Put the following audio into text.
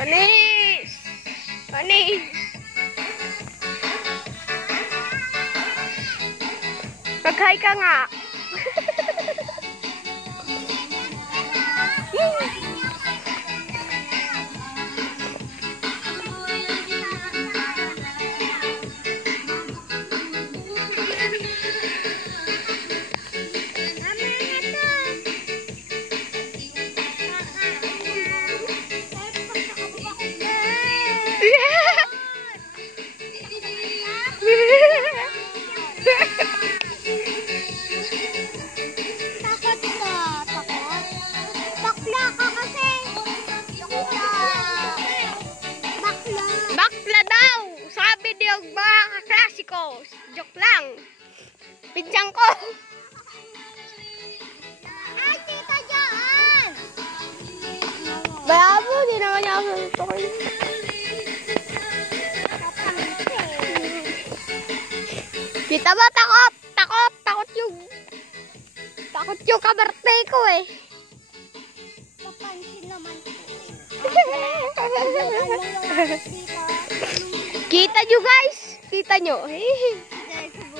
Anis! Anis! Mag-hi ka nga. Joke lang. Pinsang ko. Ay, tita dyan! Bayabo, di naman niya ako ito ko. Kita ba? Takot! Takot! Takot yung kabirthday ko eh. Papansin naman ko. Kita nyo guys. Kita nyo.